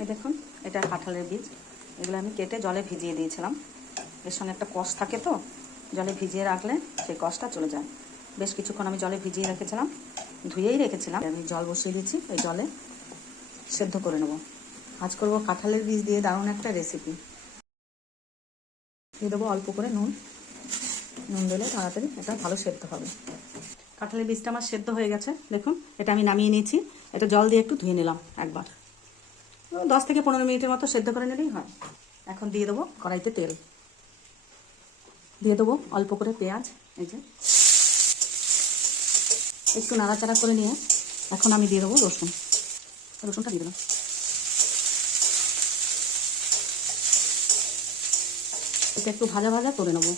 এই দেখুন, এটা কাঁঠালের বীজ। এগুলো আমি কেটে জলে ভিজিয়ে দিয়েছিলাম। এর সঙ্গে একটা কষ থাকে, তো জলে ভিজিয়ে রাখলে সেই কষটা চলে যায়। বেশ কিছুক্ষণ আমি জলে ভিজিয়ে রেখেছিলাম, ধুয়েই রেখেছিলাম। আমি জল বসিয়ে দিচ্ছি, এই জলে সেদ্ধ করে নেব। আজ করব কাঁঠালের বীজ দিয়ে দারুণ একটা রেসিপি। দিয়ে দেবো অল্প করে নুন। নুন দিলে তাড়াতাড়ি এটা ভালো সেদ্ধ হবে। কাঁঠালের বীজটা আমার সেদ্ধ হয়ে গেছে। দেখুন, এটা আমি নামিয়ে নিয়েছি। এটা জল দিয়ে একটু ধুয়ে নিলাম একবার। 10 থেকে 15 মিনিটের মতো সেদ্ধ করে নিলেই হয়। এখন দিয়ে দেবো কড়াইতে তেল। দিয়ে দেবো অল্প করে পেঁয়াজ। এই যে একটু নাড়াচাড়া করে নিয়ে এখন আমি দিয়ে দেবো রসুন। রসুনটা দিয়ে দেবো। এটা একটু ভাজা ভাজা করে নেবো।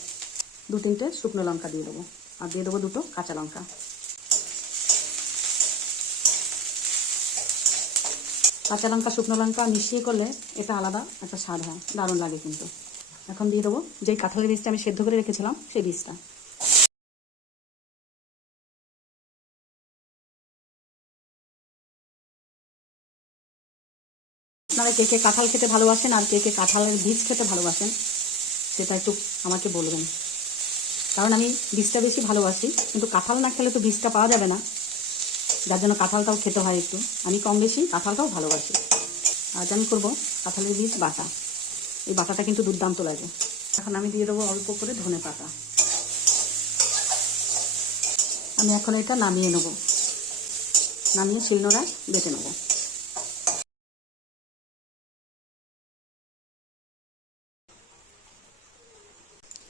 2-3টে শুকনো লঙ্কা দিয়ে দেবো, আর দিয়ে দেবো 2টো কাঁচা লঙ্কা। কাঁচা লঙ্কা শুকনো লঙ্কা মিশিয়ে করলে এটা আলাদা একটা স্বাদ হয়, দারুণ লাগে কিন্তু। এখন দিয়ে দেবো যেই কাঁঠালের বীজটা আমি সেদ্ধ করে রেখেছিলাম সেই বীজটা। আপনারা কে কে কাঁঠাল খেতে ভালোবাসেন আর কে কে কাঁঠালের বীজ খেতে ভালোবাসেন সেটা একটু আমাকে বলবেন। কারণ আমি বীজটা বেশি ভালোবাসি, কিন্তু কাঁঠাল না খেলে তো বীজটা পাওয়া যাবে না, যার জন্য কাঁঠালটাও খেতে হয় একটু। আমি কম বেশি কাঁঠালটাও ভালোবাসি। আজ আমি করবো কাঁঠালের বীজ বাটা। এই বাটাটা কিন্তু দুর্দান্ত লাগে। এখন আমি দিয়ে দেবো অল্প করে ধনে পাতা। আমি এখন এটা নামিয়ে নেব, নামিয়ে শিলনোড়ায় বেটে নেব।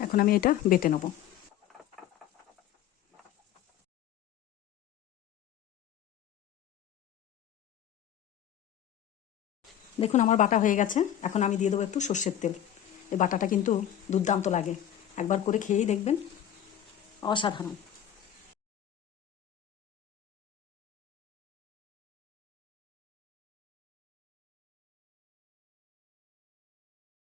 এখন আমি এটা বেটে নেব। দেখুন, আমার বাটা হয়ে গেছে। এখন আমি দিয়ে দেবো একটু সর্ষের তেল। এই বাটাটা কিন্তু দুর্দান্ত লাগে, একবার করে খেয়েই দেখবেন, অসাধারণ।